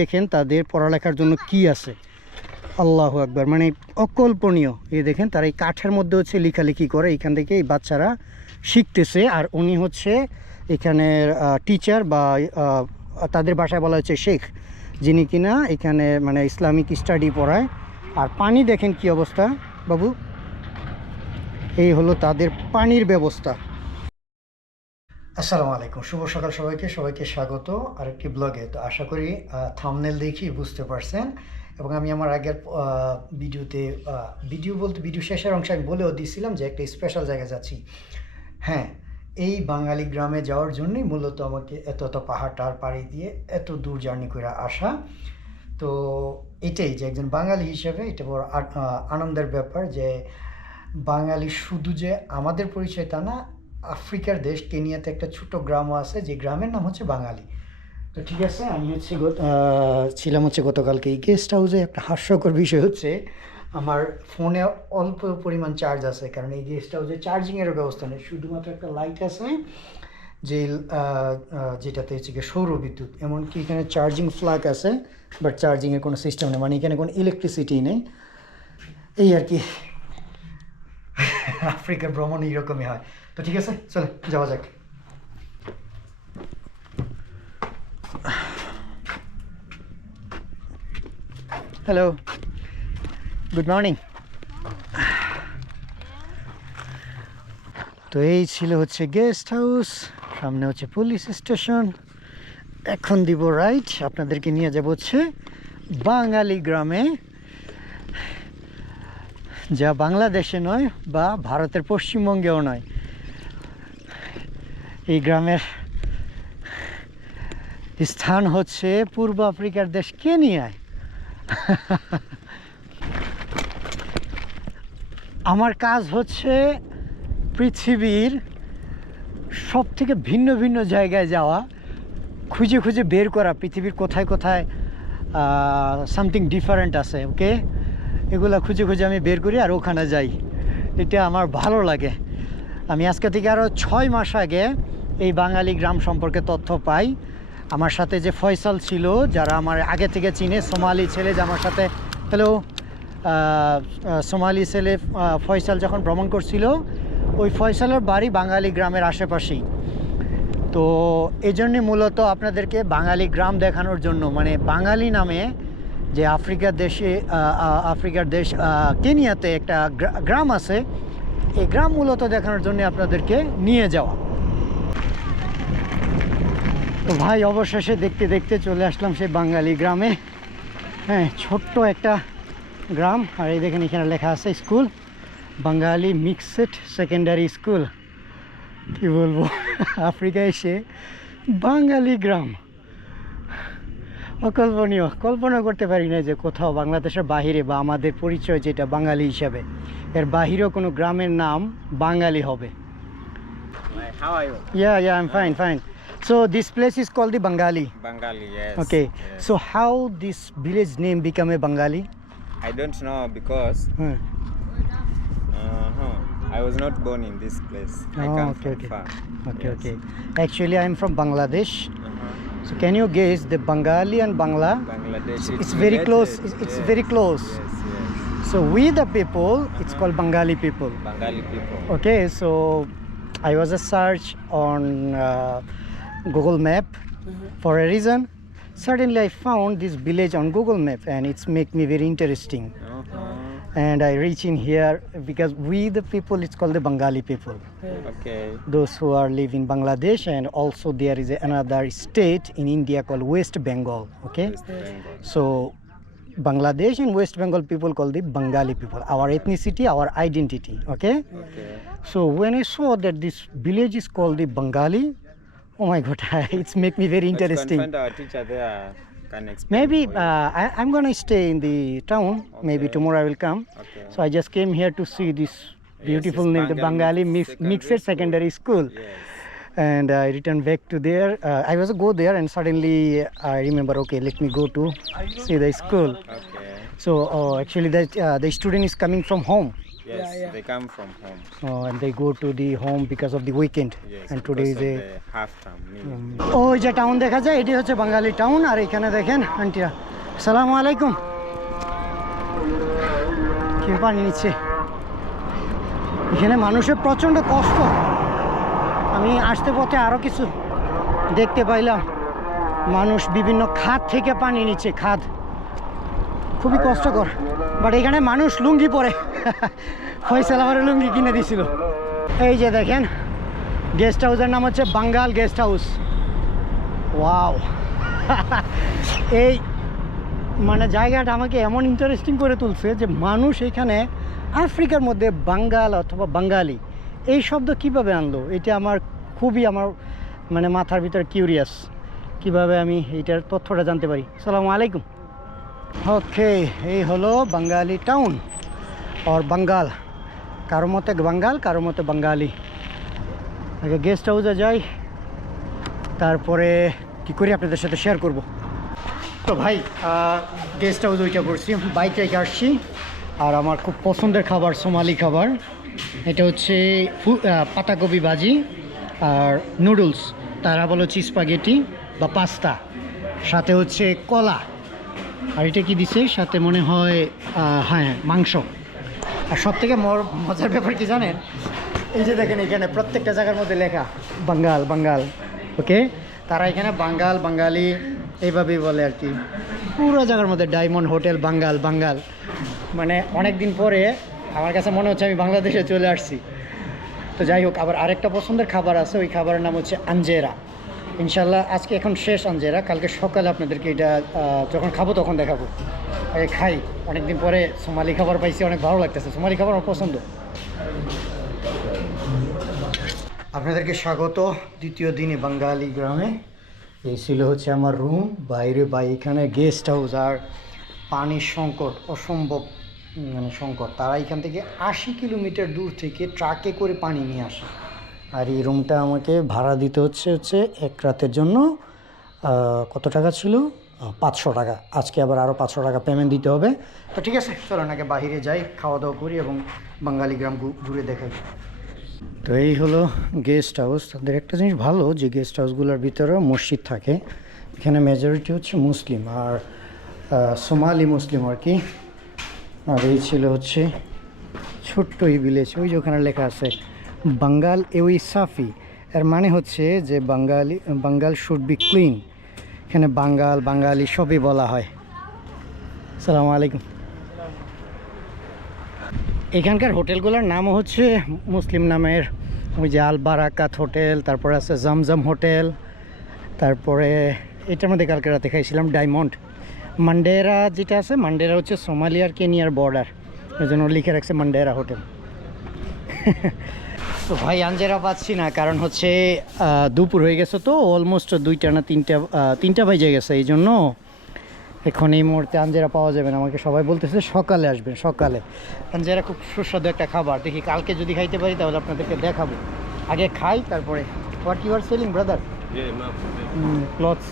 দেখেন তাদের পড়ালেখার জন্য কি আছে। আল্লাহ একবার মানে অকল্পনীয়। এই দেখেন তারা এই কাঠের মধ্যে হচ্ছে লেখালেখি করে। এখান থেকে এই বাচ্চারা শিখতেছে। আর উনি হচ্ছে এখানের টিচার বা তাদের ভাষায় বলা হচ্ছে শেখ, যিনি কিনা এখানে মানে ইসলামিক স্টাডি পড়ায়। আর পানি দেখেন কি অবস্থা, বাবু? এই হলো তাদের পানির ব্যবস্থা। আসসালামু আলাইকুম। শুভ সকাল সবাইকে সবাইকে স্বাগত আরেকটি ব্লগে তো আশা করি থামনেল দেখি বুঝতে পারছেন এবং আমি আমার আগের ভিডিওতে ভিডিও বলতে ভিডিও শেষের অংশে আমি বলেও দিয়েছিলাম যে একটা স্পেশাল জায়গায় যাচ্ছি। হ্যাঁ এই বাঙালি গ্রামে যাওয়ার জন্যই মূলত আমাকে এত এত পাহাড় টার পাড়ি দিয়ে এত দূর জার্নি করে আসা। তো এটাই যে একজন বাঙালি হিসেবে এটা বড় আনন্দের ব্যাপার যে বাঙালি শুধু যে আমাদের পরিচয় তা না আফ্রিকার দেশ, কেনিয়াতে একটা ছোট গ্রামও আছে, যে গ্রামের নাম হচ্ছে বাঙালি। তো ঠিক আছে, আমি হচ্ছে ছিলাম হচ্ছে গতকালকে এই গেস্ট হাউসে একটা হাস্যকর বিষয় হচ্ছে, আমার ফোনে অল্প পরিমাণ চার্জ আছে, কারণ এই গেস্ট হাউসে চার্জিংয়েরও ব্যবস্থা নেই। শুধুমাত্র একটা লাইট আছে, যে যেটাতে হচ্ছে গিয়ে সৌর বিদ্যুৎ। এমনকি এখানে চার্জিং ফ্ল্যাগ আছে বাট চার্জিংয়ের কোনো সিস্টেম নেই। মানে এখানে কোনো ইলেকট্রিসিটি নেই। এই আর কি। আফ্রিকার ভ্রমণ এইরকমই হয়। তো ঠিক আছে, চলে, যাওয়া যাক। হ্যালো গুড মর্নিং তো এই ছিল হচ্ছে গেস্ট হাউস সামনে হচ্ছে পুলিশ স্টেশন এখন দিব রাইট আপনাদেরকে নিয়ে যাব হচ্ছে বাঙালি গ্রামে। যা বাংলাদেশে নয়, বা ভারতের পশ্চিমবঙ্গেও নয়। এই গ্রামের স্থান হচ্ছে পূর্ব আফ্রিকার দেশ কেনিয়ায়। আমার কাজ হচ্ছে পৃথিবীর সব থেকে ভিন্ন ভিন্ন জায়গায় যাওয়া, খুঁজে খুঁজে বের করা, পৃথিবীর কোথায় কোথায় সামথিং ডিফারেন্ট আছে ওকে এগুলো খুঁজে খুঁজে আমি বের করি আর ওখানে যাই। এটা আমার ভালো লাগে। আমি আজকে থেকে আরও ছয় মাস আগে এই বাঙালি গ্রাম সম্পর্কে তথ্য পাই। আমার সাথে যে ফয়সাল ছিল, যারা আমার আগে থেকে চিনে, সোমালি ছেলে যে আমার সাথে, হ্যালো সোমালি ছেলে ফয়সাল যখন ভ্রমণ করছিল, ওই ফয়সালের বাড়ি বাঙালি গ্রামের আশেপাশেই। তো এই জন্যে মূলত আপনাদেরকে বাঙালি গ্রাম দেখানোর জন্য মানে বাঙালি নামে যে আফ্রিকার দেশে আফ্রিকার দেশ কেনিয়াতে একটা গ্রাম আছে এই গ্রাম মূলত দেখানোর জন্য আপনাদেরকে নিয়ে যাওয়া। তো ভাই, অবশেষে দেখতে দেখতে চলে আসলাম সেই বাঙালি গ্রামে। হ্যাঁ ছোট্ট একটা গ্রাম। আর এই দেখেন, এখানে লেখা আছে school, Bengali mixed secondary school. কি বলব? আফ্রিকায় এসে বাঙালি গ্রাম। অকল্পনীয় কল্পনা করতে পারি না যে কোথাও বাংলাদেশের বাহিরে বা আমাদের পরিচয় যেটা বাঙালি হিসাবে এর বাহিরেও কোনো গ্রামের নাম বাঙালি হবে? Yeah, yeah, I'm fine, fine. So this place is called the Bengali. Bengali, yes. Okay. yes. So how this village name become a Bengali? I don't know because Huh. uh-huh, I was not born in this place. Oh, I Oh, come okay, from okay. far. Okay, Yes. okay. Actually, I'm from Bangladesh. Uh-huh. So can you guess the Bengali and Bangla? Bangladesh. It's very close, related. it's- it's Yes, very close. Yes, yes. So we the people, it's called Bengali people. Bengali people. Okay, so I was a search on uh, Google Map for a reason. Suddenly I found this village on Google Map and it's make me very interesting. Uh-huh. And I reach in here because we the people, it's called the Bengali people. Okay. Those who are live in Bangladesh and also there is another state in India called West Bengal. Okay, West Bengal. so Bangladesh and West Bengal people call the Bengali people. Our ethnicity, our identity. Okay. Okay. So when I saw that this village is called the Bengali, oh my god, it's make me very But you can interesting. find our teacher there. Can explain. Maybe uh, I, I'm gonna stay in the town. Maybe Okay. tomorrow I will come. Okay. So I just came here to see this beautiful it's name, the Bengali Bengali mix, Secondary Mixed School. Secondary School. Yes. And I returned back to there. Uh, I was go there and suddenly I remember, okay, let me go to see the school. Okay. So uh, actually, that uh, the student is coming from home. Yes, Yeah, yeah. they come from home. Oh, and they go to the home because of the weekend. Yes, and today is a half meaning. ওই যে town দেখা যায় এটি হচ্ছে বাঙালি town আর এখানে দেখেন আন্টিরা সালাম আলাইকুম কি পানি নিচ্ছে এখানে মানুষের প্রচণ্ড কষ্ট আমি আসতে পথে আরও কিছু দেখতে পাইলাম মানুষ বিভিন্ন খাদ থেকে পানি নিচ্ছে খাদ খুবই কষ্টকর। বাট এখানে মানুষ লুঙ্গি পরে। ফয়সাল আমার লুঙ্গি কিনে দিছিল। এই যে দেখেন গেস্ট হাউসের নাম হচ্ছে বাঙ্গাল গেস্ট হাউস ওয়াও এই মানে জায়গাটা আমাকে এমন ইন্টারেস্টিং করে তুলছে যে মানুষ এখানে আফ্রিকার মধ্যে বাঙ্গাল অথবা বাঙালি, এই শব্দ কীভাবে আনলো? এটা আমার খুবই আমার মানে মাথার ভিতরে কিউরিয়াস কীভাবে আমি এইটার তথ্যটা জানতে পারি? সালামু আলাইকুম। ওকে এই হলো বাঙালি টাউন আর বাঙ্গাল কারও মতে বাঙ্গাল কারও মতে বাঙালি। আগে গেস্ট হাউসে যাই, তারপরে কি করি আপনাদের সাথে শেয়ার করব। তো ভাই গেস্ট হাউস ওইটা করছি বাইক রেখে আসছি। আর আমার খুব পছন্দের খাবার সোমালি খাবার, এটা হচ্ছে পাতাকপি ভাজি আর নুডলস তারা বলো চিজ স্পাগেটি বা পাস্তা সাথে হচ্ছে কলা। আর এটা কি দিছে? সাথে মনে হয় হ্যাঁ মাংস। আর সব থেকে মজার ব্যাপার কি জানেন? এই যে দেখেন এখানে প্রত্যেকটা জায়গার মধ্যে লেখা, বাঙ্গাল বাঙ্গাল, ওকে? তারা এখানে বাঙ্গাল, বাঙালি, এইভাবেই বলে আর কি। পুরো জায়গার মধ্যে ডায়মন্ড হোটেল, বাঙ্গাল বাঙ্গাল। মানে অনেক দিন পরে আমার কাছে মনে হচ্ছে আমি বাংলাদেশে চলে আসছি। তো যাই হোক, আবার আরেকটা পছন্দের খাবার আছে, ওই খাবারের নাম হচ্ছে আঞ্জেরা। ইনশাল্লাহ আজকে এখন শেষ আঞ্জেরা কালকে সকালে আপনাদেরকে এটা যখন খাব তখন দেখাবো। আগে খাই, অনেকদিন পরে সোমালি খাবার পাইছি, অনেক ভালো লাগতেছে। সোমালি খাবার আমার পছন্দ। আপনাদেরকে স্বাগত, দ্বিতীয় দিনে বাঙালি গ্রামে। এই ছিল হচ্ছে আমার রুম বাইরে বা এখানে গেস্ট হাউস আর পানির সংকট, অসম্ভব মানে সংকট। তারা এখান থেকে আশি কিলোমিটার দূর থেকে ট্রাকে করে পানি নিয়ে আসে। আর এই রুমটা আমাকে ভাড়া দিতে হচ্ছে হচ্ছে এক রাতের জন্য কত টাকা ছিল? পাঁচশো টাকা। আজকে আবার আরও পাঁচশো টাকা পেমেন্ট দিতে হবে। তো ঠিক আছে চলো নাকি বাইরে যাই খাওয়া দাওয়া করি এবং বাঙালি গ্রাম ঘুরে দেখাই। তো এই হলো গেস্ট হাউস তাদের একটা জিনিস ভালো যে গেস্ট হাউসগুলোর ভিতরে মসজিদ থাকে। এখানে মেজরিটি হচ্ছে মুসলিম আর সোমালি মুসলিম আর কি। আর এই ছিল হচ্ছে ছোট্ট এই ভিলেজ ওই যে ওখানে লেখা আছে বাঙ্গাল এওই সাফি এর মানে হচ্ছে যে বাঙালি বাঙ্গাল শুড বি ক্লিন এখানে বাঙ্গাল, বাঙালি সবই বলা হয়। সালামু আলাইকুম। এখানকার হোটেলগুলোর নামও হচ্ছে মুসলিম নামের। ওই যে আল বারাকাত হোটেল, তারপরে আছে জমজম হোটেল, তারপরে এটার মধ্যে কালকে রাতে খাইছিলাম ডায়মন্ড। মান্ডেরা যেটা আছে, মান্ডেরা হচ্ছে সোমালিয়ার কেনিয়ার বর্ডার। ওই জন্য লিখে রাখছে মান্ডেরা হোটেল। তো ভাই আঞ্জেরা পাচ্ছি না কারণ হচ্ছে দুপুর হয়ে গেছে তো অলমোস্ট দুইটা না তিনটা তিনটা বাজে গেছে এই জন্য এখন এই মুহূর্তে আঞ্জেরা পাওয়া যাবে না। আমাকে সবাই বলতেছে সকালে আসবেন সকালে। আঞ্জেরা খুব সুস্বাদু একটা খাবার। দেখি কালকে যদি খাইতে পারি তাহলে আপনাদেরকে দেখাবো। আগে খাই তারপরে। What you are selling brother. Clothes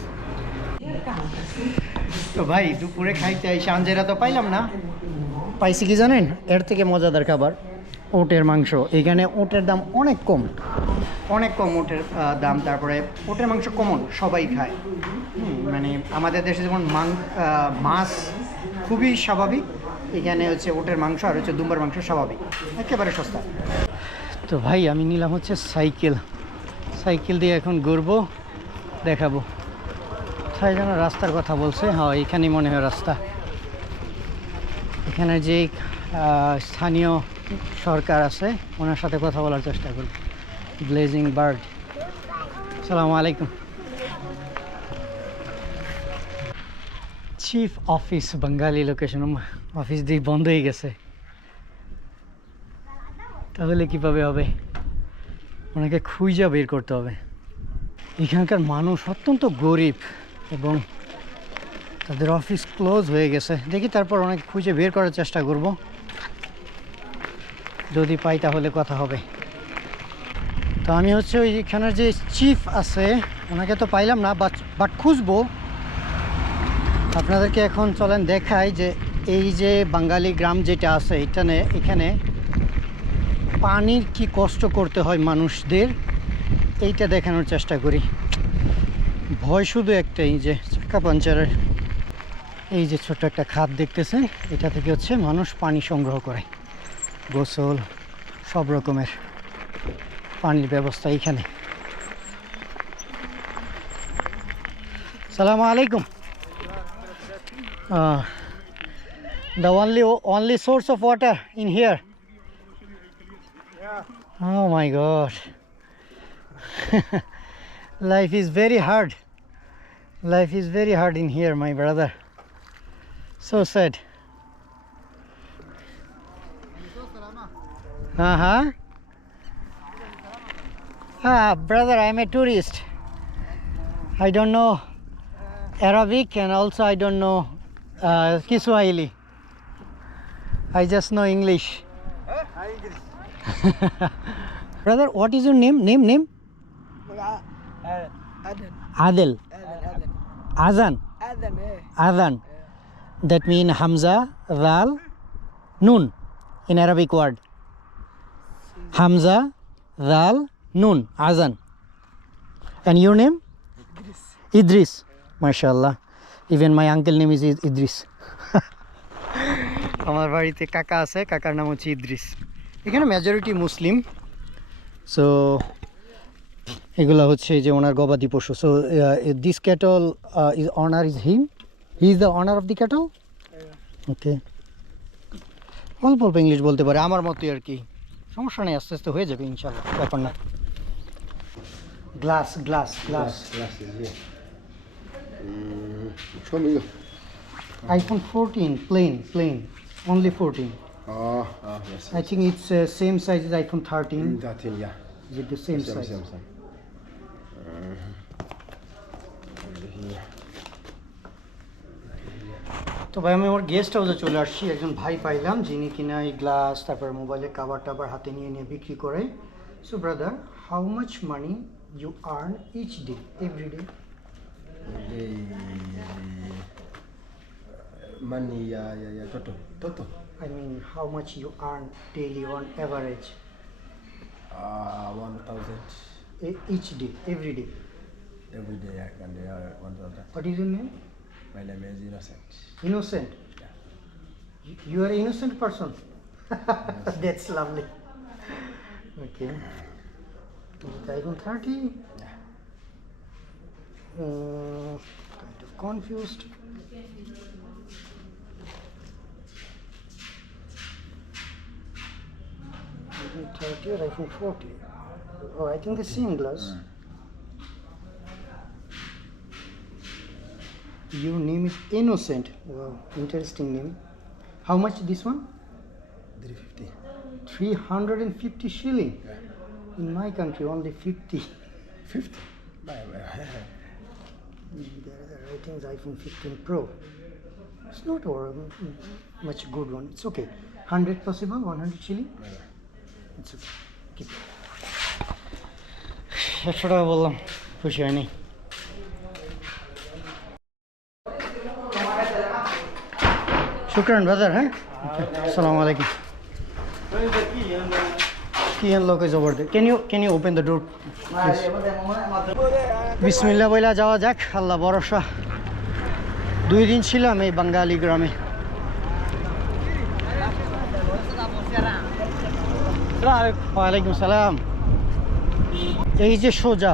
তো ভাই দুপুরে খাইতে আইসে আঞ্জেরা তো পাইলাম না। পাইছি কি জানেন? এর থেকে মজাদার খাবার। ওটের মাংস। এখানে ওটের দাম অনেক কম। অনেক কম ওটের দাম। তারপরে ওটের মাংস কমন সবাই খায়। মানে আমাদের দেশে যেমন মাং মাছ খুবই স্বাভাবিক। এখানে হচ্ছে ওটের মাংস আর হচ্ছে দুম্বার মাংস স্বাভাবিক। একেবারে সস্তা। তো ভাই, আমি নিলাম হচ্ছে সাইকেল। সাইকেল দিয়ে এখন ঘুরবো, দেখাবো। তাই যেন রাস্তার কথা বলছে। হ্যাঁ এখানেই মনে হয় রাস্তা। এখানে যে স্থানীয় সরকার আছে, ওনার সাথে কথা বলার চেষ্টা করব। ব্লেজিং বার্ড সালামু আলাইকুম। Chief office Bengali location office দিয়ে বন্ধ হয়ে গেছে। তাহলে কীভাবে হবে? ওনাকে খুঁজা বের করতে হবে। এখানকার মানুষ অত্যন্ত গরিব এবং তাদের অফিস ক্লোজ হয়ে গেছে। দেখি তারপর অনেক খুঁজে বের করার চেষ্টা করব। যদি পাই তাহলে কথা হবে। তো আমি হচ্ছে ওইখানের যে চিফ আছে, ওনাকে তো পাইলাম না বাট খুঁজবো। আপনাদেরকে এখন চলেন দেখাই যে এই যে বাঙালি গ্রাম যেটা আছে, এখানে এখানে পানির কি কষ্ট করতে হয় মানুষদের, এইটা দেখানোর চেষ্টা করি। ভয় শুধু একটাই যে চাকা পাঞ্চারের এই যে ছোট্ট একটা খাত দেখতেছেন, এটা থেকে হচ্ছে মানুষ পানি সংগ্রহ করে। গোসল সব রকমের পানির ব্যবস্থা এইখানে সালামু আলাইকুম Uh, the only only source of water in here. Oh my God. Life is very hard. Life is very hard in here, my brother. So sad. Uh huh. Ah, brother, I'm a tourist. I don't know Arabic and also I don't know uh, Kiswahili. I just know English. Brother, what is your name? Name, name? Adel. Azan. Adhan. That mean Hamza, Ral, Nun in Arabic word. Hamza, Ral, নুন আজান। And your name Idris. MashaAllah. Even my uncle name is Idris আমার বাড়িতে কাকা আছে কাকার নাম হচ্ছে ইদ্রিস। এখানে মেজরিটি মুসলিম। সো এগুলো হচ্ছে যে ওনার গবাদি পশু। So this cattle is owner is him he is the owner of the cattle okay অল্প অল্প ইংলিশ বলতে পারে। আমার মতোই আর কি। সমস্যা নেই আস্তে আস্তে হয়ে যাবে ইনশাল্লাহ ব্যাপার না glass glass glass Glass is here. Mm, show me. iPhone 14 plain plain only 14 Oh, ah, yes. I think it's uh, same size as iPhone 13 তো ভাই আমি আমার গেস্ট হাউসে চলে আসছি একজন ভাই পাইলাম যিনি কিনা এই গ্লাস তারপর মোবাইলের কাভার টাবার হাতে নিয়ে নিয়ে বিক্রি করে so brother how much money you earn each day every day The money, yeah, yeah, yeah. Toto, Toto. I mean how much you earn daily on average Uh, one thousand each day every day every day. I can do uh, one thousand. What is your name My name is Innocent. Innocent You- are an innocent person. That's lovely. Okay. With iPhone 30. Yeah. Uh, kind of confused. iPhone 30 or iPhone 40? Oh, I think the same glass. Your name is Innocent. Wow, interesting name. How much this one? Three fifty. 350 shilling. Yeah. In my country, only 50. Fifty. Bye, bye. There are ratings iPhone 15 Pro. It's not or much good one. It's okay. 100 possible, 100 shilling. Bye, bye. It's okay. Keep it. একশো টাকা বললাম খুশি হয়নি শুক্রান brother হ্যাঁ? আসসালামু আলাইকুম। কি লোক জবর can you can you open the door বিসমিল্লা বইলা যাওয়া যাক, আল্লাহ ভরসা। দুই দিন ছিলাম এই বাঙালি গ্রামে। ওয়ালাইকুম সালাম। এই যে সোজা,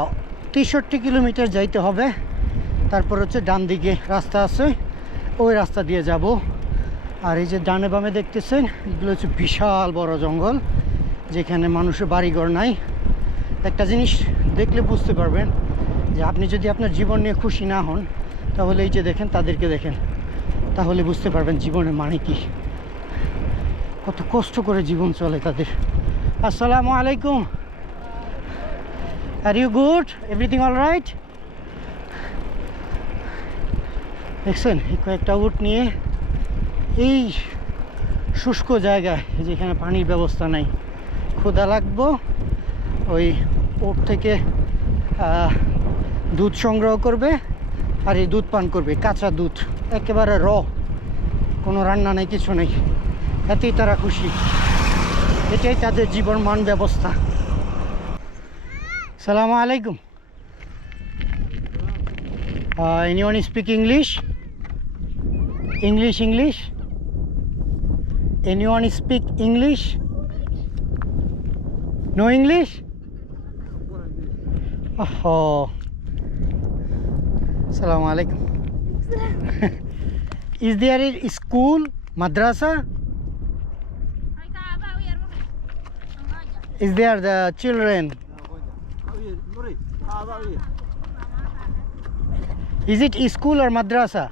তেষট্টি কিলোমিটার যাইতে হবে, তারপর হচ্ছে ডান দিকে রাস্তা আছে, ওই রাস্তা দিয়ে যাব। আর এই যে ডানে বামে দেখতেছেন, এগুলো হচ্ছে বিশাল বড় জঙ্গল, যেখানে মানুষের বাড়িঘর নাই। একটা জিনিস দেখলে বুঝতে পারবেন যে আপনি যদি আপনার জীবন নিয়ে খুশি না হন, তাহলে এই যে দেখেন, তাদেরকে দেখেন, তাহলে বুঝতে পারবেন জীবনের মানে কি। কত কষ্ট করে জীবন চলে তাদের। আসসালামু আলাইকুম। Are you good everything all right দেখছেন কয়েকটা উট নিয়ে এই শুষ্ক জায়গায় যেখানে পানির ব্যবস্থা নাই ক্ষুদা লাগবো, ওই ওর থেকে দুধ সংগ্রহ করবে আর এই দুধ পান করবে, কাঁচা দুধ, একেবারে র, কোনো রান্না নেই, কিছু নেই, এতেই তারা খুশি। এটাই তাদের জীবন মান ব্যবস্থা। সালাম আলাইকুম। Anyone speak English English English Anyone speak English? No English? Oh. Assalamu alaikum. Is there a school, madrasa? Is there the children? Is it school or madrasa?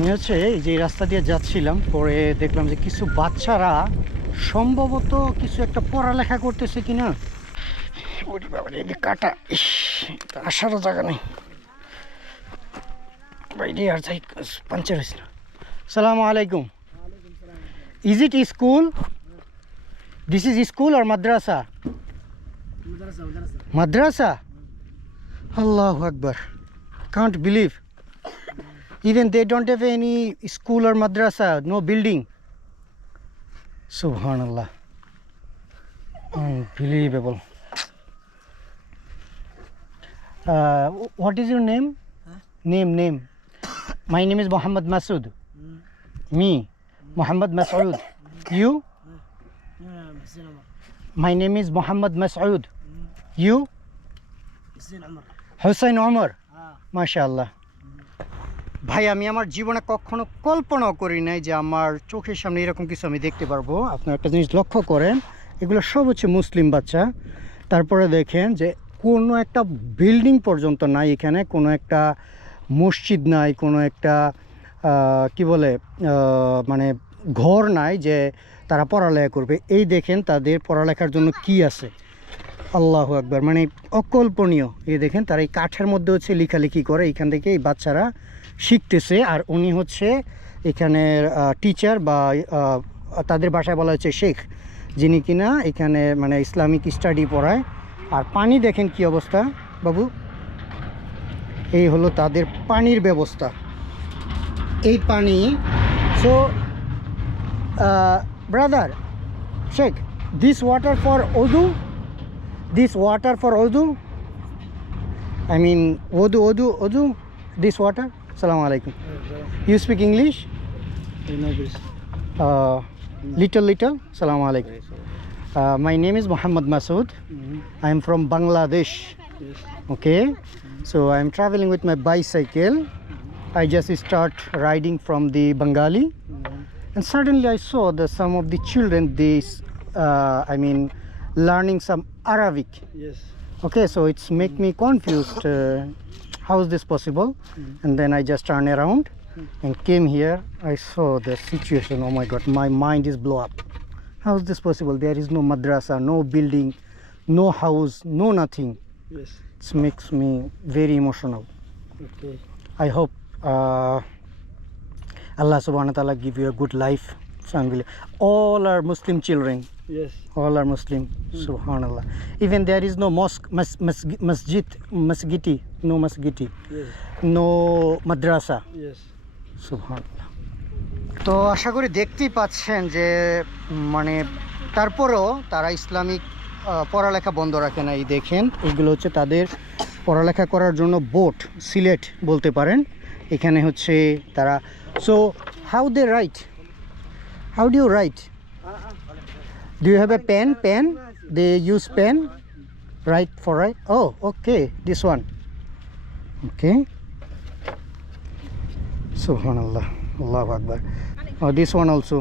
আমি হচ্ছে এই যে রাস্তা দিয়ে যাচ্ছিলাম, পরে দেখলাম যে কিছু বাচ্চারা সম্ভবত কিছু একটা পড়ালেখা করতেছে কিনা। কাটা, ইস, আসারও জায়গা নেই। বাইরে আর যাই, পাঞ্চার হয়েছে না। আলাইকুম। Is it school this is school are মাদ্রাসা? মাদ্রাসা আল্লাহ আকবার। Can't believe even they don't have any school or madrasa no building. Subhanallah. Unbelievable. Uh, what is your name? Name name. My name is muhammad masood. Hmm. Me muhammad masood. Hmm. You? Hmm. My name is muhammad masood. You? Hussein umar ah. mashallah ভাই, আমি আমার জীবনে কখনো কল্পনাও করি নাই যে আমার চোখের সামনে এরকম কিছু আমি দেখতে পারব। আপনার একটা জিনিস লক্ষ্য করেন, এগুলো সব হচ্ছে মুসলিম বাচ্চা। তারপরে দেখেন যে কোনো একটা বিল্ডিং পর্যন্ত নাই এখানে, কোনো একটা মসজিদ নাই, কোনো একটা কি বলে মানে ঘর নাই যে তারা পড়ালেখা করবে। এই দেখেন তাদের পড়ালেখার জন্য কি আছে। আল্লাহ একবার মানে অকল্পনীয়। এই দেখেন তারা এই কাঠের মধ্যে হচ্ছে লেখালেখি করে, এখান থেকে এই বাচ্চারা শিখতেছে আর উনি হচ্ছে এখানের টিচার বা তাদের ভাষায় বলা হচ্ছে শেখ যিনি কিনা এখানে মানে ইসলামিক স্টাডি পড়ায়। আর পানি দেখেন কি অবস্থা বাবু? এই হলো তাদের পানির ব্যবস্থা। এই পানি সো ব্রাদার শেখ দিস ওয়াটার ফর ওদু দিস ওয়াটার ফর ওদু I mean, Odu, Odu, Odu, this water? Assalamu alaikum. You speak English? Uh, little, little? Assalamu alaikum. Uh, my name is Muhammad Masood. I am from Bangladesh. Okay, so I am traveling with my bicycle. I just start riding from the Bengali, and suddenly I saw that some of the children, this, uh, I mean, learning some Arabic. Yes. Okay, so it's make me confused. Uh, how is this possible? And then I just turned around and came here. I saw the situation. Oh my God, my mind is blow up. How is this possible? There is no madrasa, no building, no house, no nothing. Yes. It makes me very emotional. Okay. I hope uh, Allah subhanahu wa ta'ala give you a good life. All our Muslim children. Yes. all are Muslim. Subhanallah. Even there is no mosque, mas, mas, masjid, masgiti, no masgiti, Yes. no madrasa. Yes. সুবহানাল্লাহ তো আশা করি দেখতেই পাচ্ছেন যে মানে তারপরেও তারা Islamic পড়ালেখা বন্ধ রাখে না এই দেখেন এগুলো হচ্ছে তাদের পড়ালেখা করার জন্য বোট সিলেট বলতে পারেন এখানে হচ্ছে তারা so how they write how do you write do you have a pen pen they use pen write for write oh okay this one okay Subhanallah. Allahu Akbar. Oh, this one also.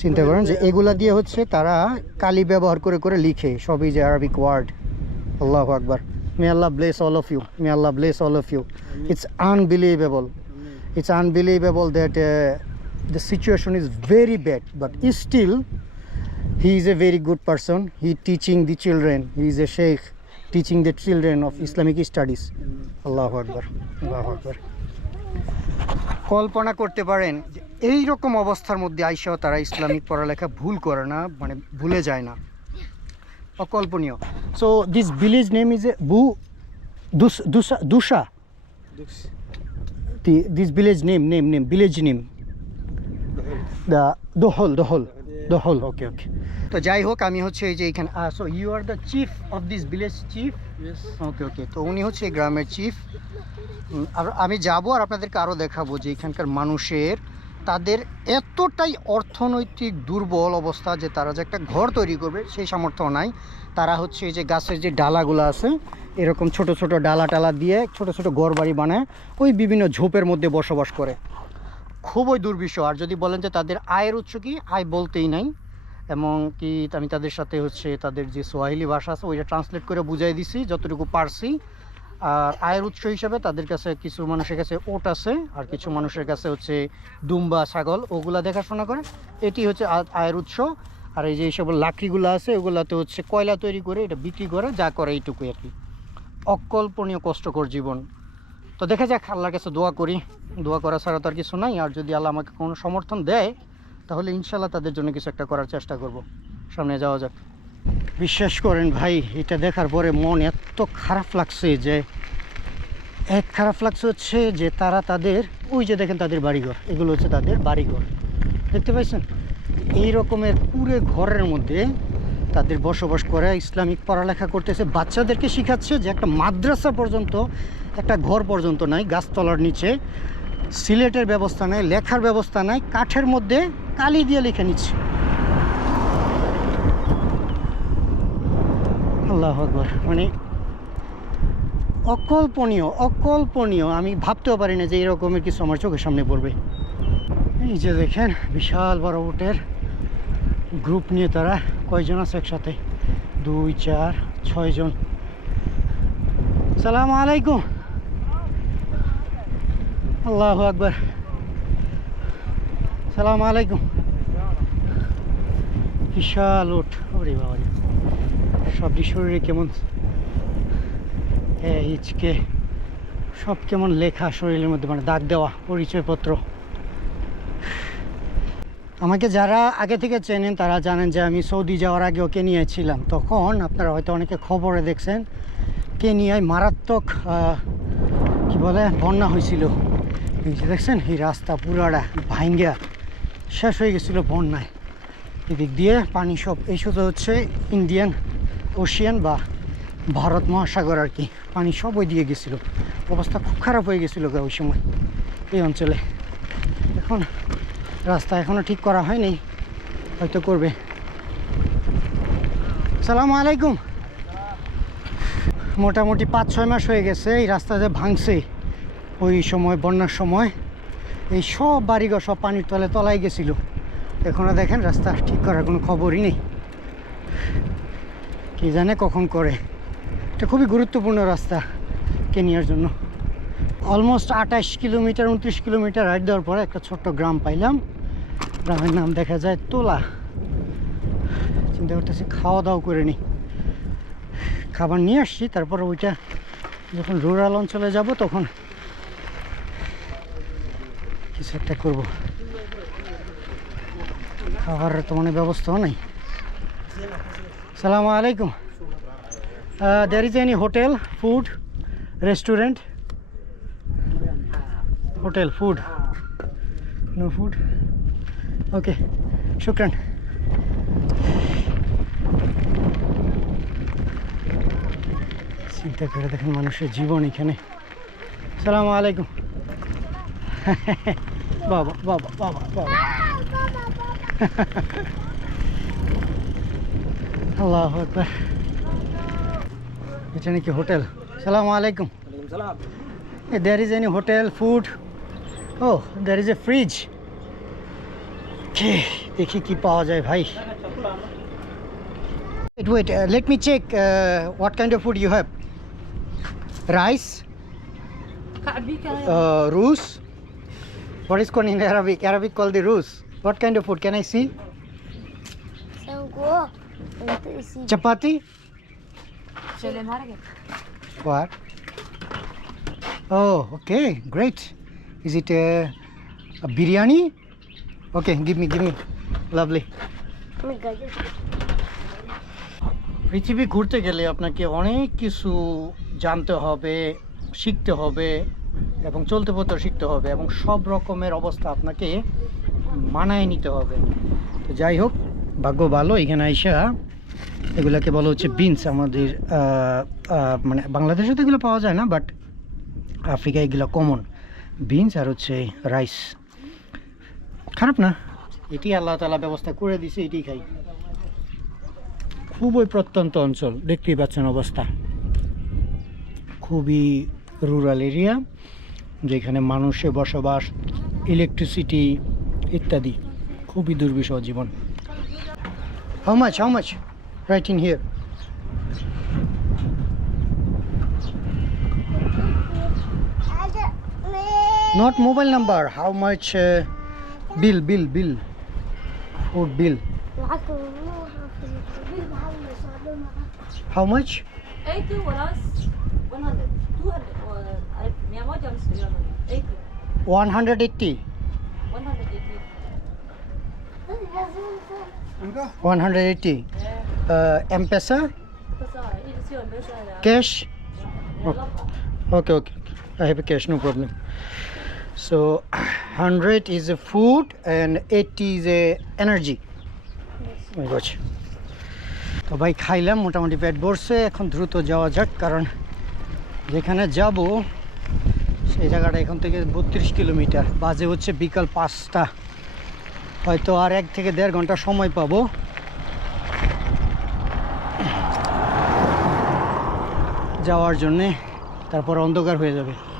চিন্তা করেন যে এগুলা দিয়ে হচ্ছে তারা কালি ব্যবহার করে করে লিখে সবই যে আরবিক ওয়ার্ড আল্লাহ আকবার may Allah bless all of you may Allah bless all of you it's unbelievable it's unbelievable that the situation is very bad but still he is a very good person he teaching the children he is a Sheikh teaching the children of Islamic studies আল্লাহ আকবার আল্লাহ আকবার কল্পনা করতে পারেন এই রকম অবস্থার মধ্যে আইসাও তারা ইসলামিক পড়ালেখা ভুল করে না মানে ভুলে যায় না। অকল্পনীয়। So this village name is a বু দুস দুসা দুসা village name name name village name দোহল দোহল দোহল। ওকে ওকে তো যাই হোক আমি হচ্ছে এই যে এখানে so you are the chief of this village chief okay okay তো উনি হচ্ছে এই গ্রামের চিফ আর আমি যাব আর আপনাদেরকে আরও দেখাবো যে এখানকার মানুষের তাদের এতটাই অর্থনৈতিক দুর্বল অবস্থা যে তারা যে একটা ঘর তৈরি করবে সেই সামর্থ্য নাই। তারা হচ্ছে এই যে গাছের যে ডালাগুলো আছে এরকম ছোট ছোট ডালা টালা দিয়ে ছোট ছোট ঘর বাড়ি বানায় ওই বিভিন্ন ঝোপের মধ্যে বসবাস করে। খুবই দুর্বিষহ। আর যদি বলেন যে তাদের আয়ের উৎস কি? আয় বলতেই নাই। এবং কি আমি তাদের সাথে হচ্ছে তাদের যে সোয়াহিলি ভাষা আছে, ওইটা ট্রান্সলেট করে বুঝাই দিছি, যতটুকু পারছি। আর আয়ের উৎস হিসাবে তাদের কাছে কিছু মানুষের কাছে ওট আছে, আর কিছু মানুষের কাছে হচ্ছে দুম্বা, ছাগল, ওগুলা দেখাশোনা করে। এটি হচ্ছে আয়ের উৎস। আর এই যে এইসব লাকড়িগুলো আছে, ওগুলাতে হচ্ছে কয়লা তৈরি করে, এটা বিক্রি করে, যা করে এইটুকুই আর কি। অকল্পনীয় কষ্টকর জীবন। তো দেখা যাক, আল্লাহর কাছে দোয়া করি। দোয়া করা ছাড়া তো আর কিছু নাই। আর যদি আল্লাহ আমাকে কোনো সমর্থন দেয়, তাহলে ইনশাল্লাহ তাদের জন্য কিছু একটা করার চেষ্টা করব। সামনে যাওয়া যাক। বিশ্বাস করেন ভাই, এটা দেখার পরে মন এত খারাপ লাগছে যে, এক খারাপ লাগছে হচ্ছে যে তারা তাদের, ওই যে দেখেন তাদের বাড়িঘর, এগুলো হচ্ছে তাদের বাড়িঘর। দেখতে পাইছেন? এই রকমের পুরো ঘরের মধ্যে তাদের বসবাস করে, ইসলামিক পড়ালেখা করতেছে। বাচ্চাদেরকে শেখাচ্ছে যে একটা মাদ্রাসা পর্যন্ত, একটা ঘর পর্যন্ত নাই, গাছতলার নিচে। সিলেটের ব্যবস্থা নাই, লেখার ব্যবস্থা নাই, কাঠের মধ্যে কালি দিয়ে লিখে নিচ্ছে। আল্লাহ আকবর। মানে অকল্পনীয় অকল্পনীয়। আমি ভাবতেও পারি না যে এরকমের কিছু আমার চোখের সামনে পড়বে। এই যে দেখেন, বিশাল বড় উটের গ্রুপ নিয়ে তারা কয়জন আছে একসাথে? দুই, চার, ছয়জন। সালাম আলাইকুম। আল্লাহ আকবর। সালাম আলাইকুম। বিশাল উঠ। ওরে বাবা। সবটি শরীরে কেমন? ইচকে। সব কেমন লেখা শরীরের মধ্যে মানে দাগ দেওয়া পরিচয়পত্র। আমাকে যারা আগে থেকে চেনেন, তারা জানেন যে আমি সৌদি যাওয়ার আগেও কেনিয়ায় ছিলাম তখন আপনারা হয়তো অনেকে খবরে দেখছেন, কেনিয়ায় মারাত্মক কি বলে, বন্যা হয়েছিল। দেখছেন, এই রাস্তা পুরাটা ভাঙ্গা শেষ হয়ে গেছিল বন্যায়। এদিক দিয়ে পানি সব এই শুধু হচ্ছে ইন্ডিয়ান ওশিয়ান বা ভারত মহাসাগর আর কি, পানি সব ওই দিয়ে গেছিল। অবস্থা খুব খারাপ হয়ে গেছিল ওই সময়, এই অঞ্চলে। এখন রাস্তা এখনও ঠিক করা হয়নি, হয়তো করবে। সালামু আলাইকুম। মোটামুটি পাঁচ, ছয় মাস হয়ে গেছে, এই রাস্তা যে ভাঙছে, ওই সময়, বন্যার সময়, এই সব বাড়িঘর, সব পানির তলে তলায় গেছিল। এখনও দেখেন রাস্তা ঠিক করার কোনো খবরই নেই। কে জানে কখন করে। এটা খুবই গুরুত্বপূর্ণ রাস্তা কেনিয়ার জন্য। অলমোস্ট আঠাশ কিলোমিটার, উনত্রিশ কিলোমিটার রাইড দেওয়ার পরে একটা ছোট্ট গ্রাম পাইলাম। গ্রামের নাম দেখা যায় তোলা। চিন্তা করতেছি খাওয়া দাওয়া করে নিই খাবার নিয়ে আসছি, তারপর ওইটা যখন রুরাল অঞ্চলে যাব তখন কিছু একটা করব। খাবারের তো মানে ব্যবস্থাও নেই। সালামু আলাইকুম। There is any hotel food restaurant hotel food no food okay শুক্রান। চিন্তা করে দেখেন মানুষের জীবন এখানে। সালাম আলাইকুম। বাবা বাবা বাবা বাবা। আল্লাহ আকবার। এটা নাকি হোটেল। সালাম আলাইকুম। There is any hotel food O there is a fridge দেখি কি পাওয়া যায় ভাই Wait, wait, uh, let me check uh, what kind of food you have. Rice, uh, roos. What is called in Arabic? Arabic called the roos. What kind of food can I see? Sango. Ito isi. Chapati? What? Oh, okay, great. Is it a, a biryani? Okay, give me, give me. Lovely. পৃথিবী ঘুরতে গেলে আপনাকে অনেক কিছু জানতে হবে শিখতে হবে এবং চলতে পথে শিখতে হবে এবং সব রকমের অবস্থা আপনাকে মানায় নিতে হবে তো যাই হোক ভাগ্য ভালো এখানে আইসা এগুলাকে বলা হচ্ছে বিনস আমাদের মানে বাংলাদেশে তো এগুলো পাওয়া যায় না বাট আফ্রিকায় এগুলো কমন বিনস আর হচ্ছে রাইস। খারাপ না? এটি আল্লাহ তালা ব্যবস্থা করে দিছে, এটি খাই। খুবই প্রত্যন্ত অঞ্চল, দেখতেই পাচ্ছেন অবস্থা। খুবই রুরাল এরিয়া যেখানে মানুষে বসবাস ইলেকট্রিসিটি ইত্যাদি। খুবই দুর্বিষহ জীবন। How much how much right in here not mobile number. How much uh, bill bill bill? Food bill. How much? 80 ونص 100 200 150 80 180 180 uh, M-Pesa cash? Oh. Okay okay. I have a cash no problem. So, 100 is a food and 80 is a energy. I got you. তো ভাই খাইলাম মোটামুটি পেট ভরছে এখন দ্রুত যাওয়া যাক কারণ যেখানে যাব সেই জায়গাটা এখান থেকে বত্রিশ কিলোমিটার। বাজে হচ্ছে বিকাল পাঁচটা। হয়তো আর এক থেকে দেড় ঘণ্টা সময় পাবো। যাওয়ার জন্যে তারপর অন্ধকার হয়ে যাবে।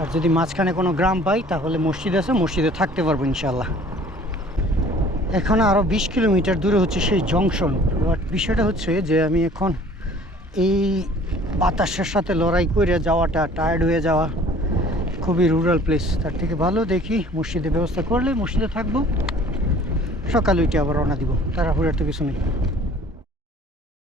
আর যদি মাঝখানে কোনো গ্রাম পাই, তাহলে মসজিদ আছে, মসজিদে থাকতে পারব ইনশাল্লাহ এখন আরও বিশ কিলোমিটার দূরে হচ্ছে সেই জংশন। বাট বিষয়টা হচ্ছে যে আমি এখন এই বাতাসের সাথে লড়াই করে যাওয়াটা টায়ার্ড হয়ে যাওয়া খুবই রুরাল প্লেস তার থেকে ভালো দেখি, মসজিদে ব্যবস্থা করলে মসজিদে থাকব, সকালে উঠে আবার রওনা দিব। তাড়াহুড়ার তো কিছু নেই।